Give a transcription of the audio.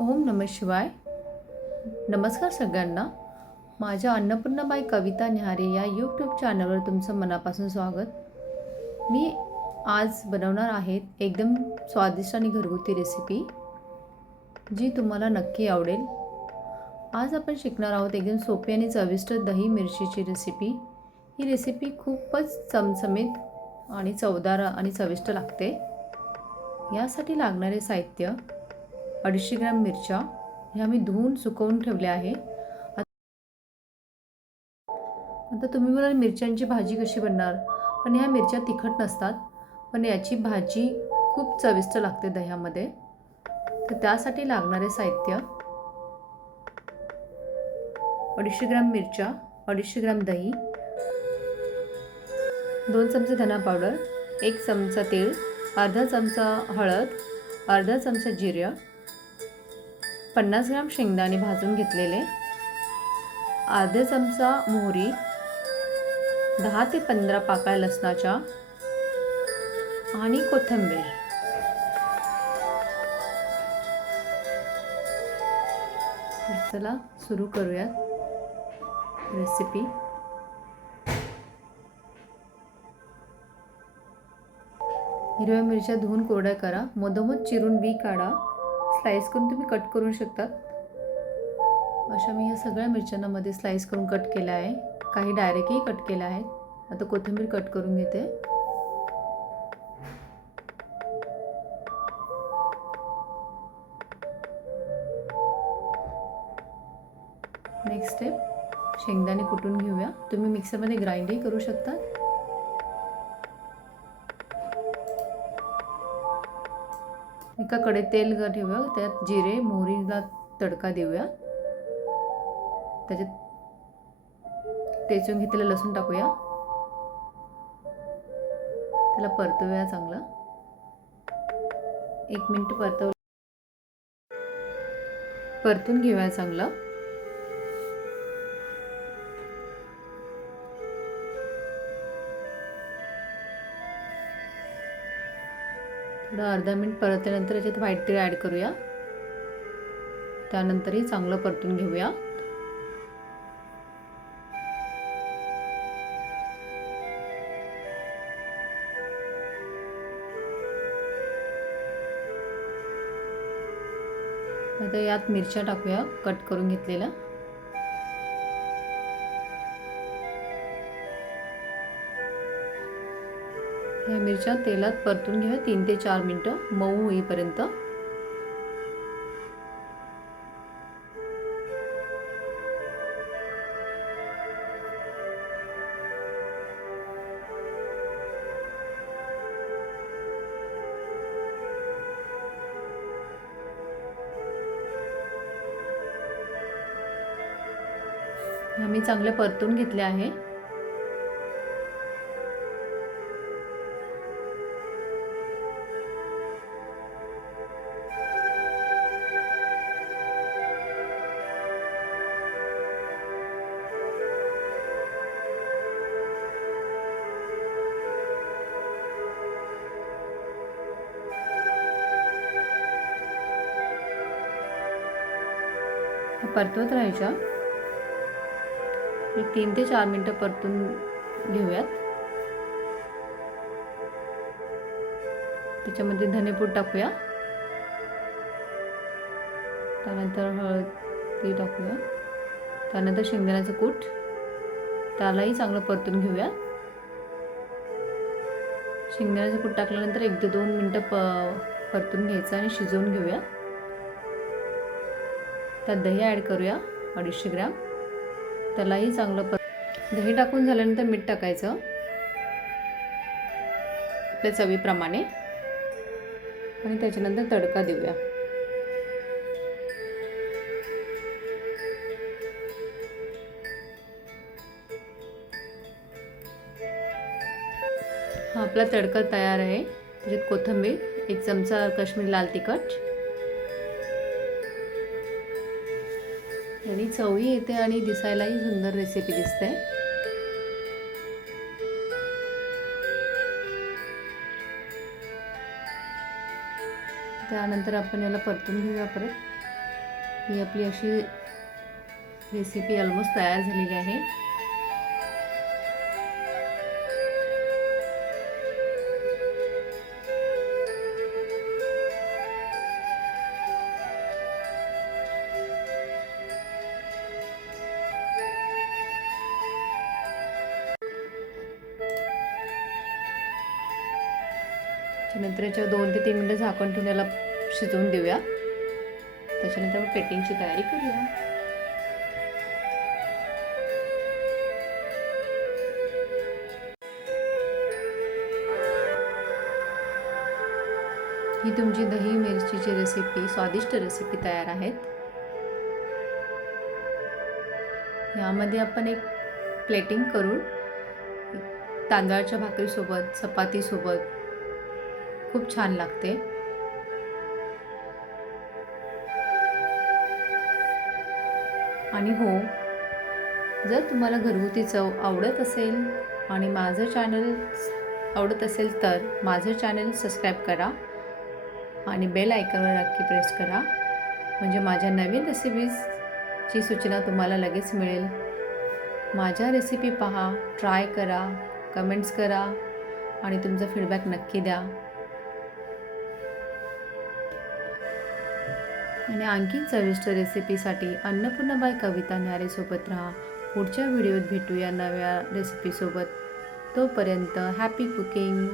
ओम नम शिवाय. नमस्कार सगळ्यांना. माझ्या अन्नपूर्णाबाई कविता निहारे या यूट्यूब चॅनलवर तुमचं मनापासून स्वागत. मी आज बनवणार आहेत एकदम स्वादिष्ट आणि घरगुती रेसिपी जी तुम्हाला नक्की आवडेल. आज आपण शिकणार आहोत एकदम सोपी आणि चविष्ट दही मिरचीची रेसिपी ही रेसिपी खूपच चमचमीत आणि चवदार आणि चविष्ट लागते. यासाठी लागणारे साहित्य अडीचशे ग्रॅम मिरच्या ह्या मी धुवून सुकवून ठेवल्या आहे. आता तुम्ही म्हणाल मिरच्यांची भाजी कशी बनणार? पण ह्या मिरच्या तिखट नसतात. पण याची भाजी खूप चविष्ट लागते दह्यामध्ये. तर त्यासाठी लागणारे साहित्य अडीचशे ग्रॅम मिरच्या अडीचशे ग्रॅम दही दोन चमचे धना पावडर एक चमचा तेल अर्धा चमचा हळद अर्धा चमचा जिरं पन्नास ग्राम शेंगदाणे भाजून घेतलेले. अर्धे चमचा मोहरी दहा ते पंधरा पाकळ्या लसणाच्या आणि कोथिंबीर. चला सुरू करूयात रेसिपी हिरव्या मिरच्या धुवून कोरड्या करा. मधोमध चिरून बी काढा. स्लाईस करून तुम्ही कट करू शकतात अशा मी या सगळ्या मिरच्यांना मध्ये स्लाईस करून कट केला आहे. काही डायरेक्टही कट केल्या आहेत आता कोथिंबीर कट करून घेते. नेक्स्ट स्टेप शेंगदाणे कुटून घेऊया. तुम्ही मिक्सरमध्ये ग्राइंडही करू शकता. एका कडे तेल ठेवूया त्यात जिरे मोहरीला तडका देऊया. त्याच्यात टेचून घेतलेलं लसूण टाकूया. त्याला परतूया चांगलं. एक मिनिट परतव परतून घेऊया चांगलं. थोडं अर्धा मिनिट परतल्यानंतर याच्यात व्हाईट तीळ ॲड करूया. त्यानंतरही चांगलं परतून घेऊया. आता यात मिरच्या टाकूया कट करून घेतलेल्या. ह्या मिरच्या तेलात परतून घेऊया तीन ते चार मिनटं. मऊ होईपर्यंत. मी चांगले परतून घेतले आहे. परतवत राहायच्या. एक तीन ते चार मिनटं परतून घेऊयात. त्याच्यामध्ये धनेपूड टाकूया. त्यानंतर हळदी टाकूया. त्यानंतर शेंगदाण्याचं कूट. त्यालाही चांगलं परतून घेऊया. शेंगदाण्याचं कूट टाकल्यानंतर एक ते दोन मिनटं प परतून घ्यायचं आणि शिजवून घेऊया. त्यात दही ॲड करूया अडीचशे ग्रॅम. त्यालाही चांगलं प दही टाकून झाल्यानंतर मीठ टाकायचं. आपल्या चवीप्रमाणे. आणि त्याच्यानंतर तडका देऊया. हा आपला तडका तयार आहे. त्याच्यात कोथिंबीर एक चमचा काश्मीर लाल तिखट आणि चवही येते आणि दिसायलाही सुंदर रेसिपी दिसते. त्यानंतर आपण याला परतून घेऊया परत. ही आपली अशी रेसिपी ऑलमोस्ट तयार झालेली आहे. त्याच्यानंतर याच्यावर दोन ते तीन मिनटं झाकण ठेवून याला शिजवून देऊया. त्याच्यानंतर आपण पेटिंगची तयारी करूया. ही तुमची दही मिरचीची रेसिपी स्वादिष्ट रेसिपी तयार आहेत. यामध्ये आपण एक प्लेटिंग करून तांदळाच्या भाकरीसोबत चपातीसोबत खूप छान लागते. आणि हो जर तुम्हाला घरगुती चव आवडत असेल आणि माझं चॅनल आवडत असेल तर माझं चॅनल सबस्क्राईब करा आणि बेल आयकॉनवर नक्की प्रेस करा. म्हणजे माझ्या नवीन रेसिपीजची सूचना तुम्हाला लगेच मिळेल. माझ्या रेसिपी पहा ट्राय करा कमेंट्स करा आणि तुमचा फीडबॅक नक्की द्या. आणि आणखीन चविष्ट रेसिपीसाठी अन्नपूर्णाबाई कविता न्यारेसोबत राहा. पुढच्या व्हिडिओत भेटूया नव्या रेसिपीसोबत. तोपर्यंत हॅपी कुकिंग